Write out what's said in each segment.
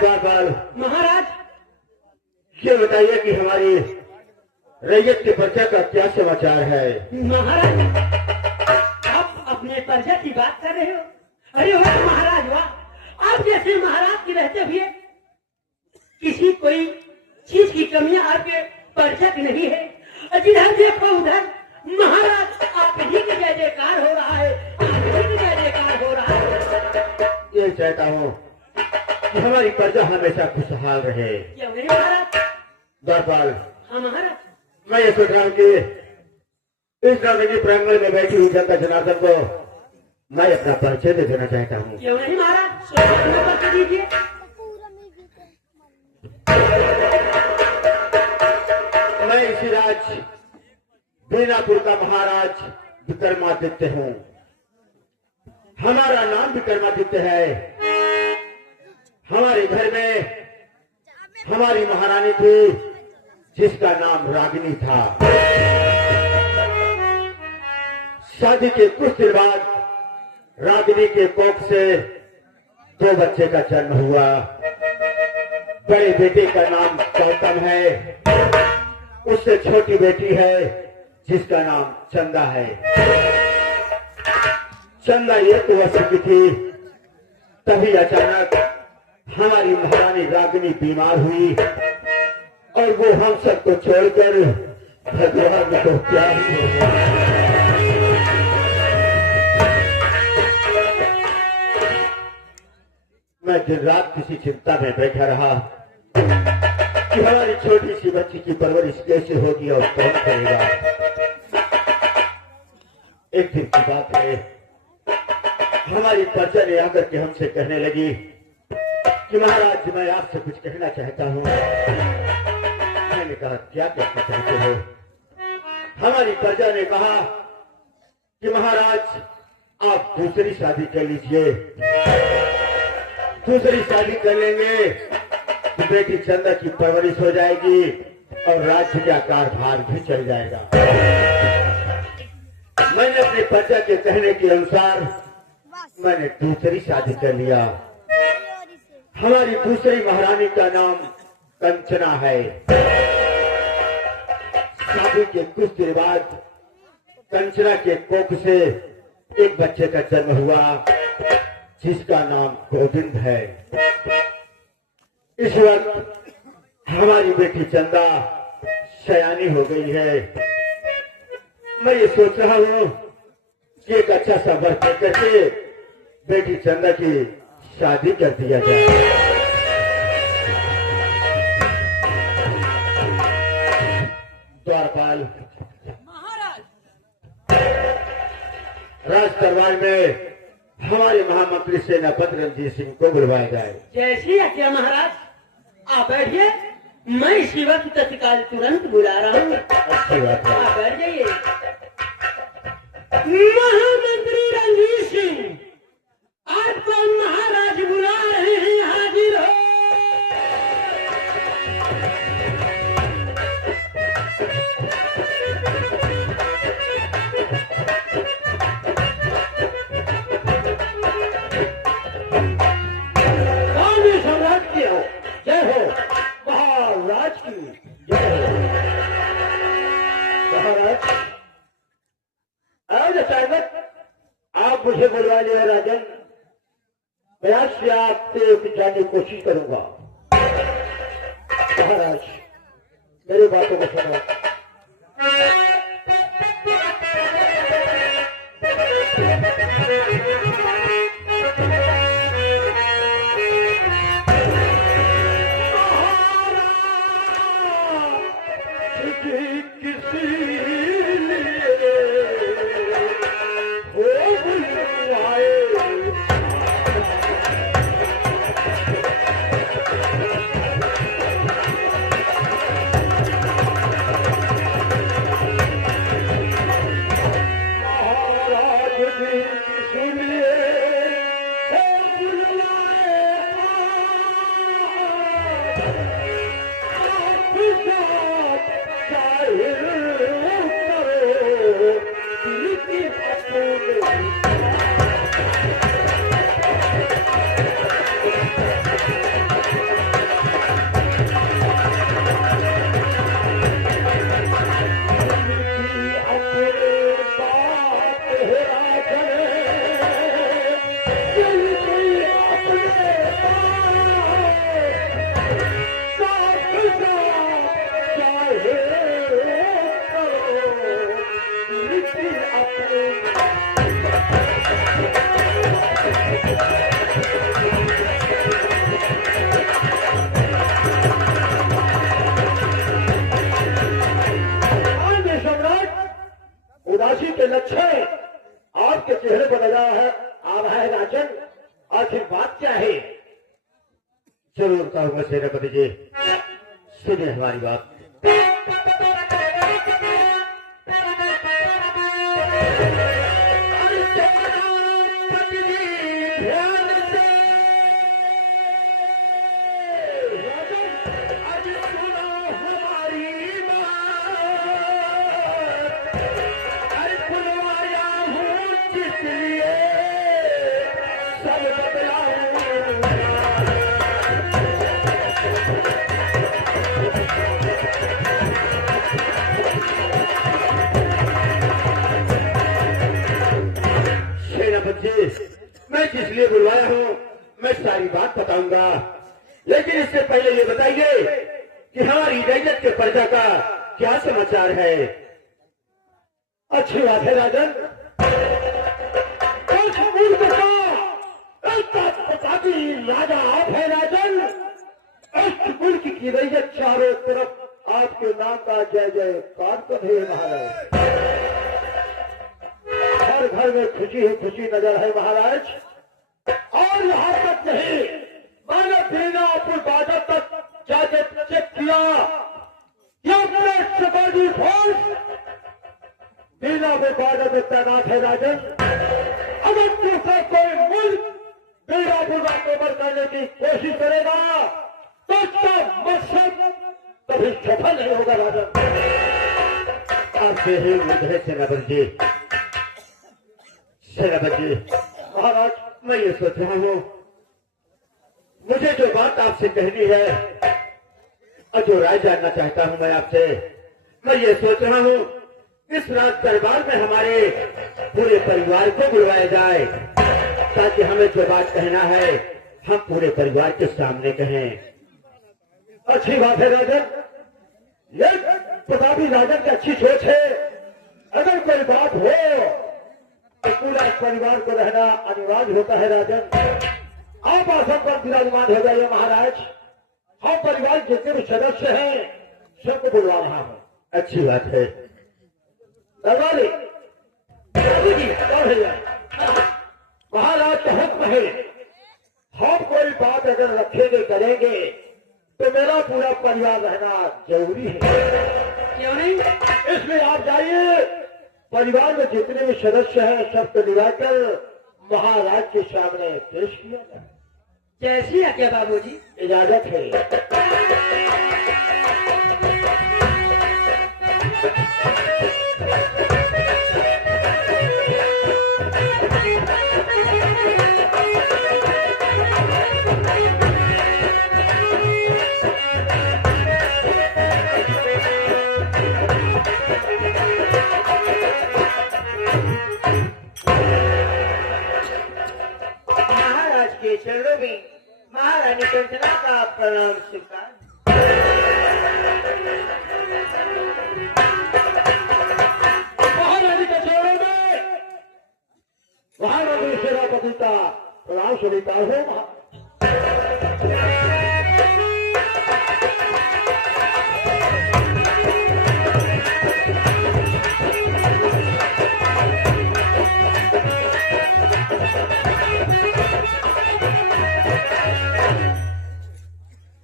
द्वारपाल महाराज, ये बताइए कि हमारी रैयत के प्रजा का क्या समाचार है। महाराज, आप अपने प्रजा की बात कर रहे हो? अरे वाह महाराज वाह, आप जैसे महाराज की रहते हुए किसी कोई चीज की कमियां आपके प्रजा की नहीं है। जिधर देखो उधर महाराज आपकी जय जयकार हो रहा है, आपकी जय जयकार हो रहा है। ये चाहता हूँ कि हमारी प्रजा हमेशा खुशहाल रहे। क्या मेरे महाराज? द्वारपाल, हाँ महाराज, मैं ये सोच रहा हूँ कि इस नवनिधि प्रांगण में बैठी हुई जनता जनार्दन को मैं अपना परिचय दे देना चाहता हूँ। क्यों नहीं महाराज, सोचने पर दीजिए। मैं इसी राज बीनापुर का महाराज विक्रमादित्य हूँ। हमारा नाम विक्रमादित्य है। हमारे घर में हमारी महारानी थी जिसका नाम रागिनी था। शादी के कुछ दिन बाद रागिनी के कोख से 2 बच्चे का जन्म हुआ। बड़े बेटे का नाम गौतम है, उससे छोटी बेटी है जिसका नाम चंदा है। चंदा 1 वर्ष की थी, तभी अचानक हमारी महारानी रागिनी बीमार हुई और वो हम सबको छोड़कर भगवान को क्या ही हो गया। मैं दिन रात किसी चिंता में बैठा रहा कि हमारी छोटी सी बच्ची की परवरिश कैसे होगी और कौन करेगा। एक दिन की बात है, हमारी प्रजा ने आकर के हमसे कहने लगी कि महाराज मैं आपसे कुछ कहना चाहता हूँ। मैंने कहा क्या कहना चाहते हो? हमारी प्रजा ने कहा कि महाराज आप दूसरी शादी कर लीजिए। दूसरी शादी कर लेंगे तो बेटी चंदा की परवरिश हो जाएगी और राज्य का कारभार भी चल जाएगा। मैंने अपने प्रजा के कहने के अनुसार मैंने दूसरी शादी कर लिया। हमारी दूसरी महारानी का नाम कंचना है। शादी के कुछ देर बाद कंचना के कोख से एक बच्चे का जन्म हुआ जिसका नाम गोविंद है। इस वक्त हमारी बेटी चंदा सयानी हो गई है। मैं ये सोच रहा हूँ कि एक अच्छा सा वर करके बेटी चंदा की शादी कर दिया जाए। द्वारपाल महाराज, राज दरबार में हमारे महामंत्री सेनापति रणजीत सिंह को बुलवाया जाए। जैसी आज्ञा महाराज, आप बैठिए, मैं इसी वक्त तत्काल तुरंत बुला रहा हूँ। अच्छी बात है। आप बैठ जाइए। महामंत्री रणजीत सिंह, आपको महाराज बुला रहे हैं, हाजिर हो। कौन सम्राट की हो? जय हो महाराज की जय हो। महाराज आज अचानक आप मुझे बुलवा लिया राजन। मैं आज से आपसे कुछ जानने की कोशिश करूंगा। महाराज मेरी बातों को सुनो। उदासी के लक्षण आपके चेहरे पर लगा है। आप है राजन, आखिर बात क्या है? जरूर कहूंगा सेनापति जी, सुनिए हमारी बात। मैं जिस लिए बुलवाया हूँ मैं सारी बात बताऊंगा, लेकिन इससे पहले ये बताइए कि हमारी इज्जत के प्रजा का क्या समाचार है? अच्छी बात है राजन, राजा आप है राजन। इस मुल्क की रैयत चारों तरफ आपके नाम का जय जयकार कर रही है महाराज। हर घर में खुशी ही खुशी नजर है महाराज। और यहाँ तक नहीं, मैंने बिना अपनी बात तक जाके चेक किया कि अपने सिपाही फोर्स बिना इबादत में तैनात है राजन। अगर दूसरा कोई मुल्क बिना बुरा कवर करने की कोशिश करेगा तो उसका मकसद कभी सफल नहीं होगा राजन। आपसे ही उम्मीद है सेनापति जी। सेनापति जी, महाराज मैं ये सोच रहा हूँ, मुझे जो बात आपसे कहनी है और जो राय जानना चाहता हूँ मैं आपसे, मैं ये सोच रहा हूँ इस रात दरबार में हमारे पूरे परिवार को बुलवाया जाए, ताकि हमें जो बात कहना है हम पूरे परिवार के सामने कहें। अच्छी बात है राजन, ये प्रतापी राजन की अच्छी सोच है। अगर कोई बात हो तो पूरा परिवार को रहना अनिवार्य होता है राजन। आप आसन पर विराजमान हो जाइए महाराज। हम परिवार जितने भी सदस्य हैं सबको बुलवा रहा हूँ। अच्छी बात है दरबारी महाराज का हुक्म है, हम कोई बात अगर रखेंगे करेंगे तो मेरा पूरा परिवार रहना जरूरी है। क्यों नहीं? इसलिए आप जाइए, परिवार में जितने भी सदस्य हैं सबको दिलाकर महाराज के सामने पेश किया जाए। जैसी आज्ञा बाबूजी। इजाजत है। चरणों में महारानी कंचना का प्रणाम स्वीकार। महारानी के चरणों में महारानी सेनापति का प्रणाम स्वीकार हो।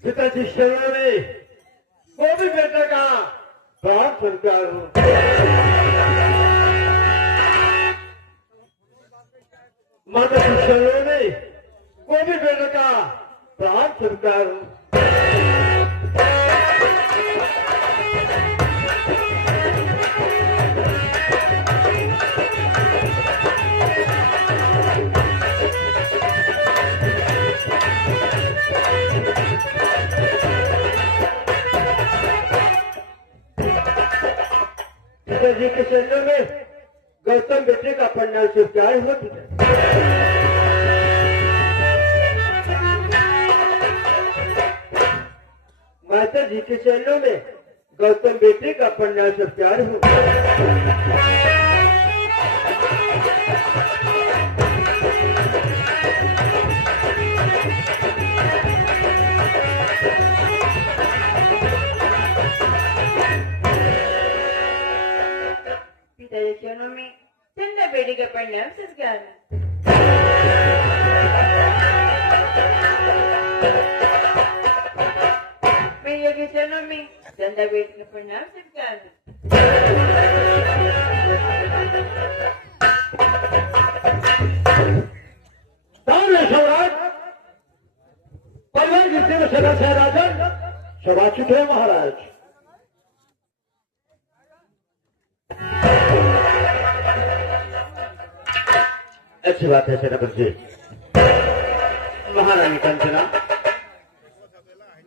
पिताजी शरणों में वो भी बेटे का प्राण स्वीकार हो। माता की शरणों में वो भी बेटे का प्राण स्वीकार हो। जी के चरणों में गौतम बेटे का प्रणाम स्वीकार हो। माता जी के चरणों में गौतम बेटे का प्रणाम स्वीकार हो। चंदा बेटी का परिणाम संस्कार प्रिय के चरणों में चंदा बेटी का परिणाम संस्कार स्वराज परिवार की सेवा सदस्य है राजन शोभाचित है महाराज। अच्छी बात है सेनापति जी। महारानी कंचना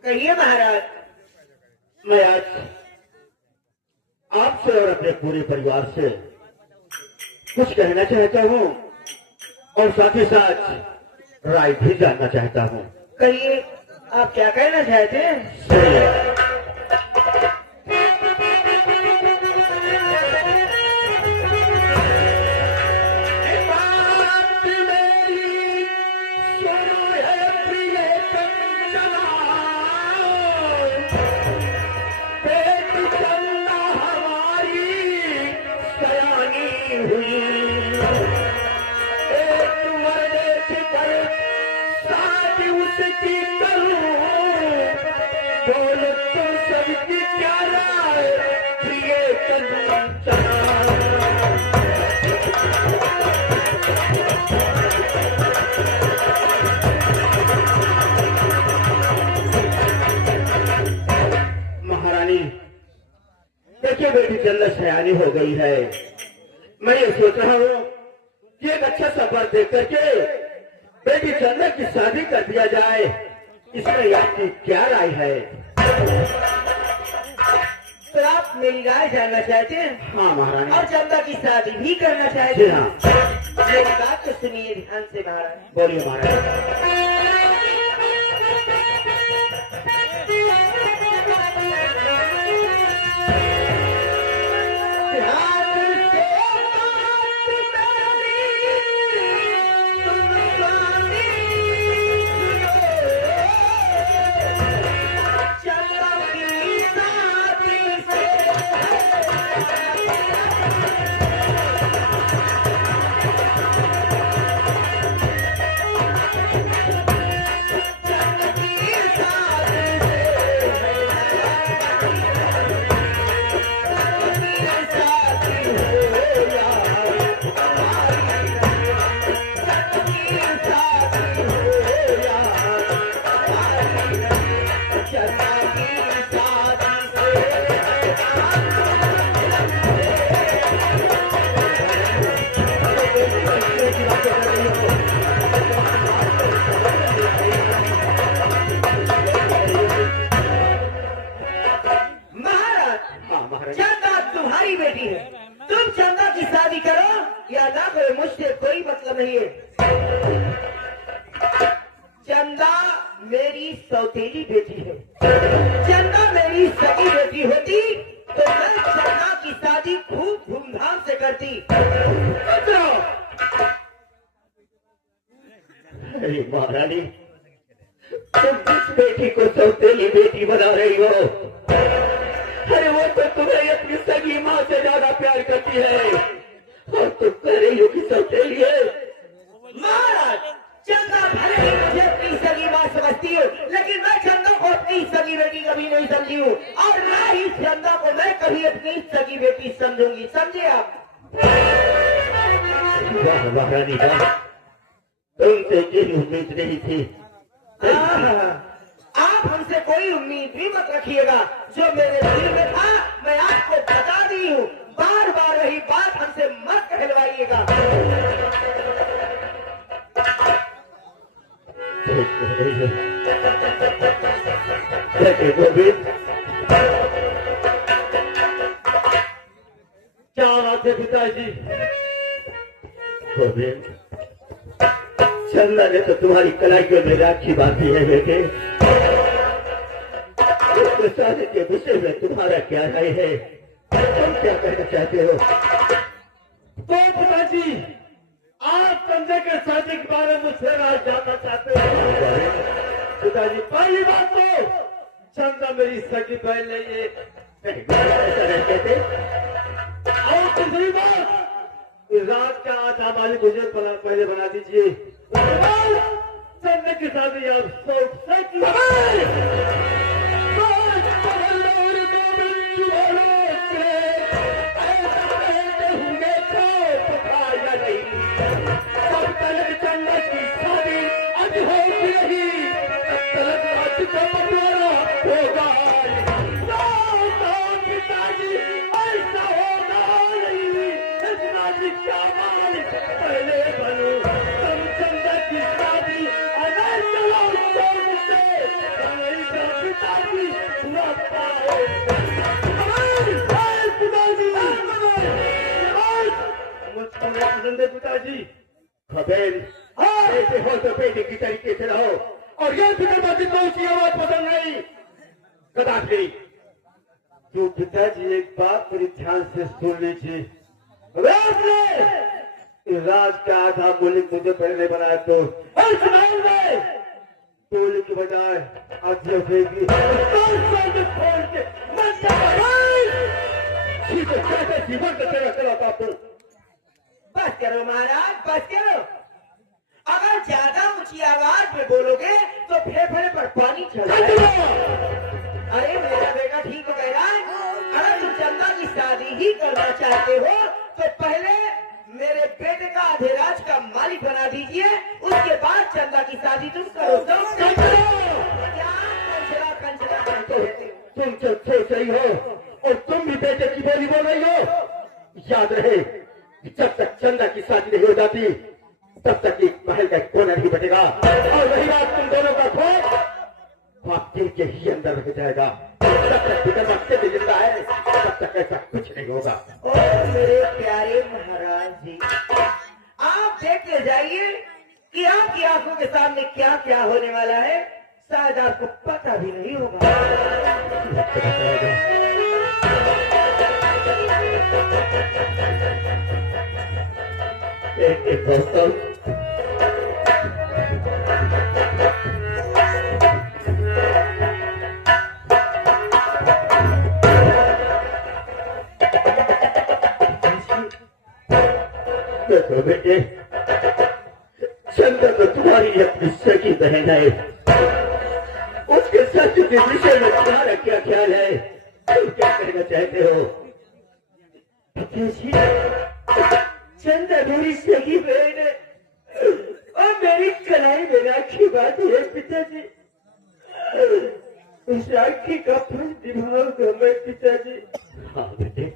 कहिए महाराज। मैं आज आपसे और अपने पूरे परिवार से कुछ कहना चाहता हूँ और साथ ही साथ राय भी जानना चाहता हूँ। कहिए आप क्या कहना चाहते हैं? सुनिए। देखिए बेटी चंदा सयानी हो गई है। मैं ये सोच रहा हूँ कि एक अच्छा सफर देख करके बेटी चंदा की शादी कर दिया जाए। इसमें आपकी क्या राय है? तो आप मेरी राय जानना चाहते हैं? हाँ महारानी। और चंदा की शादी भी करना चाहते जी हैं? हाँ। मेरी बात तो सुनिए ध्यान से महाराज। बोलिए महारानी। चंदा तुम्हारी बेटी है। तुम चंदा की शादी करो या ना करो मुझसे कोई मतलब नहीं है। चंदा मेरी सौतेली बेटी है। चंदा मेरी सगी बेटी होती तो मैं चंदा की शादी खूब धूमधाम से करती। अरे महारानी, तुम जिस बेटी को सौतेली बेटी बना रही हो, अरे वो तो तुम्हें अपनी सगी माँ से ज्यादा प्यार करती है और तुम कह रही हो कि सौतेली है। महाराज, चंदा भले ही मुझे अपनी सगी माँ समझती है, लेकिन मैं चंदा को अपनी सगी बेटी कभी नहीं समझी हूँ और ना ही चंदा को मैं कभी अपनी सगी बेटी समझूंगी। समझे आप? वाह महारानी वाह, तुमसे यही उम्मीद नहीं थी। आप हमसे कोई उम्मीद भी मत रखिएगा। जो मेरे दिल में था मैं आपको बता दी हूँ। बार बार वही बात हमसे मत कहलवाइएगा। गोविंद, क्या बात है पिताजी? गोविंद, चंदा ने तो तुम्हारी कलाई में राखी बांधी है बेटे। उसके शादी के विषय में तुम्हारा क्या राय है? तुम क्या कहना चाहते हो? तो पिताजी, आप चंदा के शादी के बारे में मुझसे राय जानना चाहते हो? पिताजी, पहली बात तो चंदा मेरी सगी बहन नहीं है। ऐसा नहीं कहते। और दूसरी बात, रात का आधा मालिक मुझे पहले बना दीजिए। उसके बाद चंदा की शादी आप पहले बनू तुम चंदा की शादी अगर चलो पिताजी पिताजी खबेर ऐसे हो तो बेटे की तरीके से रहो और ये फिक्रबाजी को उसकी आवाज पसंद नहीं कदापि। तो पिताजी एक बात बड़ी ध्यान से सुन लीजिए। राज का आधा मुल्क मुझे पहले बनाया तो टोली की बजाय आधी होगी जीवन का तेरा चलाता तो बस करो महाराज, बस करो। अगर ज्यादा ऊंची आवाज में बोलोगे तो फेफड़े पर पानी चल जाएगा। अरे मेरा बेटा ठीक कह रहा है। अगर तुम चंदा की शादी ही करना चाहते हो तो पहले मेरे बेटे का अधिराज का मालिक बना दीजिए, उसके बाद चंदा की शादी तुम करो। क्या कंचरा करते रहते हो? तुम तो सही हो और तुम भी बेटे की बोली बोल रही हो। याद रहे कि जब तक चंदा की शादी नहीं हो जाती तब तक एक महल का कोना नहीं बचेगा और रही बात तुम दोनों का खौफ आप दिल के ही अंदर रह जाएगा। जब तक फिक्र से जिंदा है तब तक ऐसा कुछ नहीं होगा। और मेरे प्यारे महाराज जी, आप देखते जाइए कि आपकी आंखों के सामने क्या क्या होने वाला है, शायद आपको पता भी नहीं होगा। एक दोस्तों देखो बेटे, चंदा तो तुम्हारी अपनी सगी बहन है, उसके सच के विषय में तुम्हारा क्या ख्याल है? तुम क्या कहना चाहते हो? चंदा मेरी सगी बहन है और मेरी कलाई में राखी बात है पिताजी। उस राखी का फर्ज निभाऊंगा मैं पिताजी। हाँ बेटे,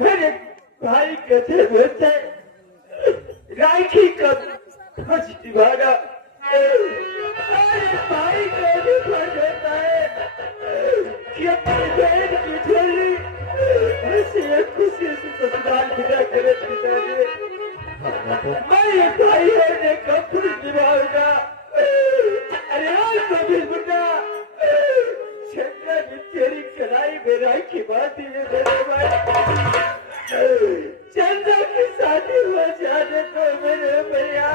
मेरे भाई कथे बोलते राखी का फर्ज निभाना भाई को भी फर्ज होता है कि अपनी बहन की झोली ऐसे खुशी से ससुराल विदा करे पिताजी। मैं भाई होने का फर्ज निभाऊंगा। अरे आज तो भी बुढ़ा चंदा भी तेरी कलाई में राखी बांधी है मेरे भाई। चंदा की शादी हो जाने तो मेरे भैया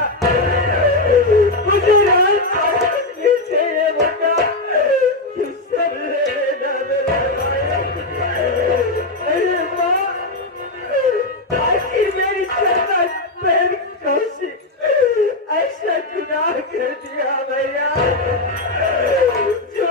मुझे रात नहीं चाहिए बता तू सब ले लेना मेरे भाई। अरे माँ आखिर मेरी चंदा बहन कौशी ऐसा गुनाह कर दिया भैया जो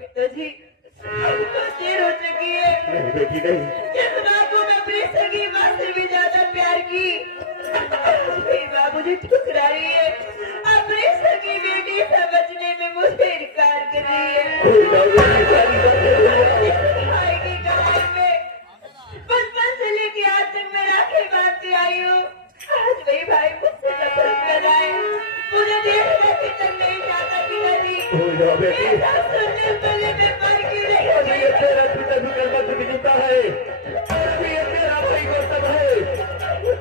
पिताजी अब तो देर हो चुकी है। नहीं बेटी नहीं, जिस माँ को मैं अपनी सगी माँ से भी ज्यादा प्यार की, मेरी माँ मुझे ठुकरा रही है। अपनी सगी बेटी समझने में मुझे इनकार कर रही है। भाई की कमाई में बचपन से लेके आज तक मैं राखी बांधती आई हूँ। आज वही भाई मुझसे नफरत कर रहा है। मुझे देखने की तक नहीं चाहता पिताजी। बेटी ये सब सुनने पहले मैं मर क्यों नहीं अभी ये तेरा पिता भी कर्म से विजेता है, अभी ये तेरा भाई गौतम है।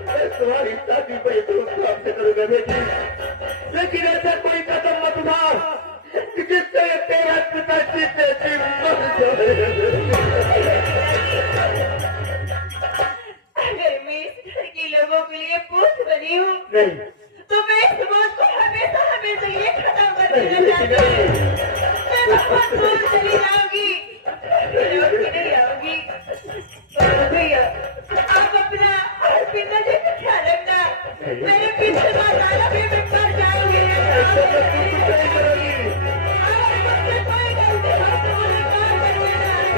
मैं तुम्हारी शादी पर तो आपसे करूंगा बेटी, लेकिन ऐसा कोई कदम मत उठा कि जिससे ये तेरा पिता जीते जी मर जाए। अगर मैं इस घर के लोगों के लिए पूछ बनी हूँ नहीं तो मैं इस बोझ को हमेशा हमेशा ये खत्म कर देना चाहती हूँ। मैं बहुत दूर चली जाऊंगी, फिर लौट के नहीं आऊंगी। भैया आप अपना और पिताजी का ख्याल रखना। मेरे पीछे मत आना, फिर मैं मर जाऊंगी। अगर मुझसे कोई गलती हो तो मुझे माफ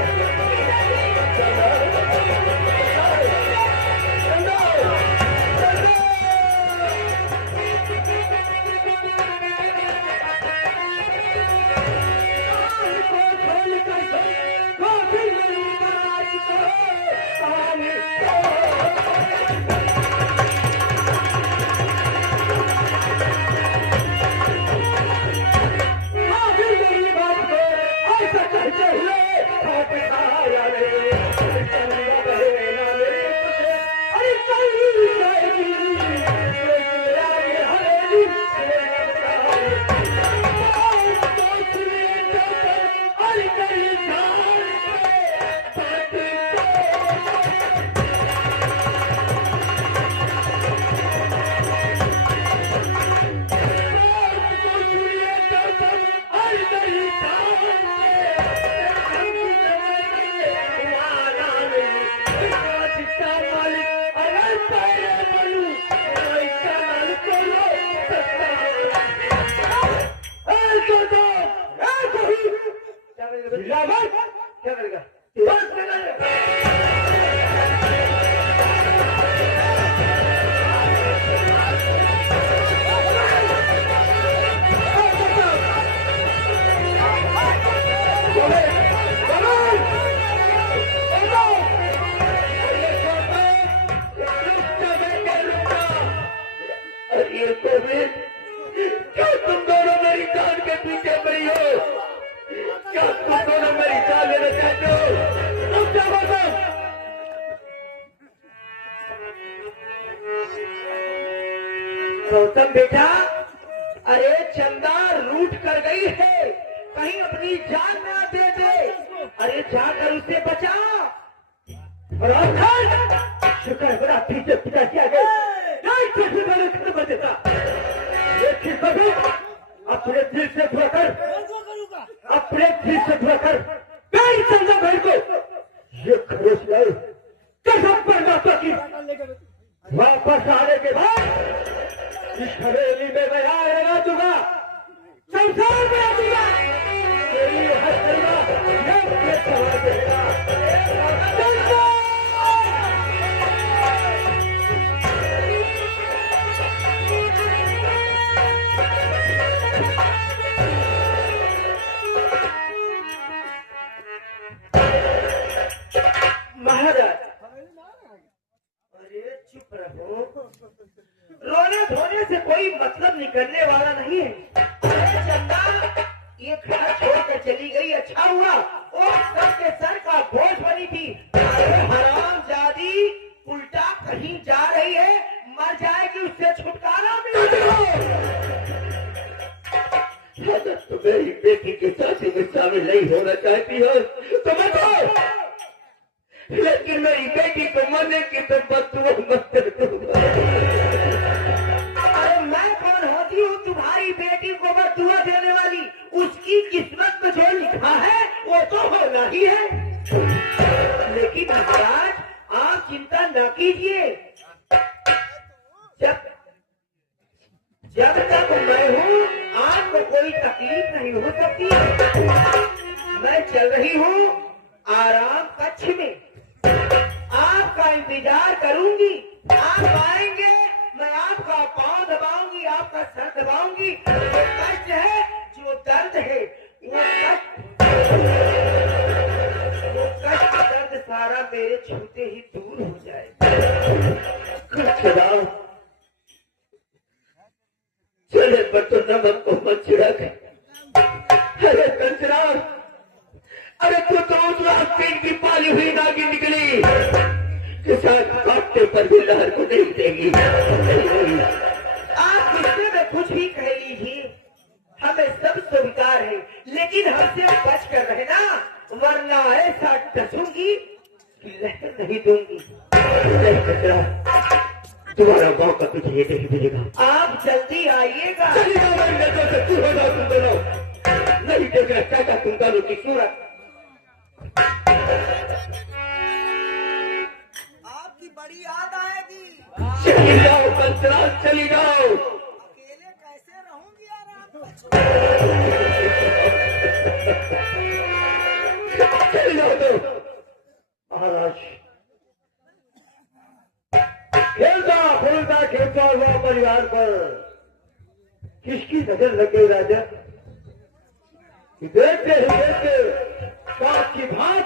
कर क्या करेगा? क्या तुम दोनों मेरी जान के पीछे पड़ी हो? क्या तुम दोनों मेरी जान लेना चाहते हो? तुम क्या बोलो? गौतम बेटा, अरे चंदा रूठ कर गई है, कहीं अपनी जान ना दे दे। अरे जाकर उसे बचा। शुक्र है बड़ा पीछे पिताजी आ गए, नहीं तो फिर मैंने खत्म कर देता। लेकिन कभी अपने दिल से धोकर, अपने दिल से धोकर मैं चंदा भाई को ये खरोच लाए कसम पर माता की। वापस आने के बाद इस हवेली में मैं आग लगा दूंगा, संसार में आ दूंगा, तेरी हर करूंगा, ये मुझे सवाल देगा। महाराज, अरे चुप रहो, रोने धोने से कोई मतलब निकलने वाला नहीं है। अरे चंदा, ये घर छोड़कर चली गई, अच्छा हुआ। और सबके सर का बोझ बनी थी। अरे हराम चाहती हो तो मत हो, लेकिन मेरी बेटी को मरने की तो बददुआ मत कर दूंगा। अरे मैं कौन होती हूँ तुम्हारी बेटी को बददुआ देने वाली? उसकी किस्मत में जो लिखा है वो तो होना ही है। लेकिन महाराज आप चिंता न कीजिए, जब तक मैं हूँ आपको कोई तकलीफ नहीं हो सकती। मैं चल रही हूँ आराम कक्ष में, आपका इंतजार करूंगी। आप आएंगे, मैं आपका पांव दबाऊंगी, आपका सर दबाऊंगी। जो कष्ट है, जो दर्द है, वो कष्ट दर्द सारा मेरे छूते ही दूर हो जाएगा। चले पर तो नमक को मत छिड़क। अरे कंचना, अरे तू तो उस पेड़ की पाली हुई नागिन निकली, किसान काटने पर भी लहर को नहीं देगी। आप गुस्से में कुछ भी कह लीजिए, हमें सब स्वीकार है, लेकिन हमसे बच कर रहना, वरना ऐसा डसूंगी कि लहर नहीं दूंगी। नहीं कंचना, तुम्हारा गांव का तुझे ये नहीं मिलेगा। आप जल्दी आइएगा। चली जाओ मेरी नजरों से, दूर हो जाओ तुम दोनों। नहीं देख रहा चाचा तुम दोनों की सूरत। आपकी बड़ी याद आएगी। चली जाओ कंचना, चली जाओ। अकेले कैसे रहूंगी यार आप? चली जाओ तो। महाराज, खेलता हुआ परिवार पर किसकी नजर लग गई राजा? देखते ही देखते काट की भात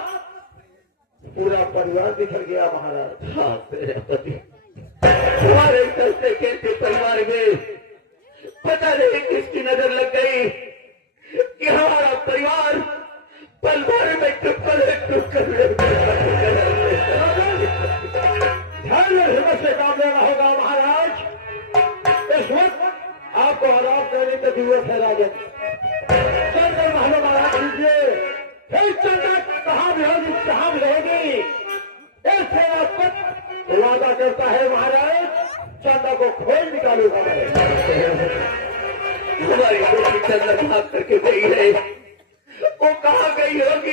पूरा परिवार बिखर गया महाराज। हाँ मेरे पति, तुम्हारे हंसते खेलते परिवार में पता नहीं किसकी नजर लग गई कि हमारा परिवार पल भर में टुकड़े ध्यान में हिम्मत से काम लेना होगा महाराज। इस वक्त आपको आराम करने की जरूरत है राजन। चंद्र महलो महाराज लीजिए, फिर चंद्र कहाँ भी होगी, कहाँ भी रहेगी। इस सेनापत वादा करता है महाराज, चंद्र को खोज निकालूंगा मैं। हमारी बेटी चंद्र भाग करके गई है, वो कहाँ गई होगी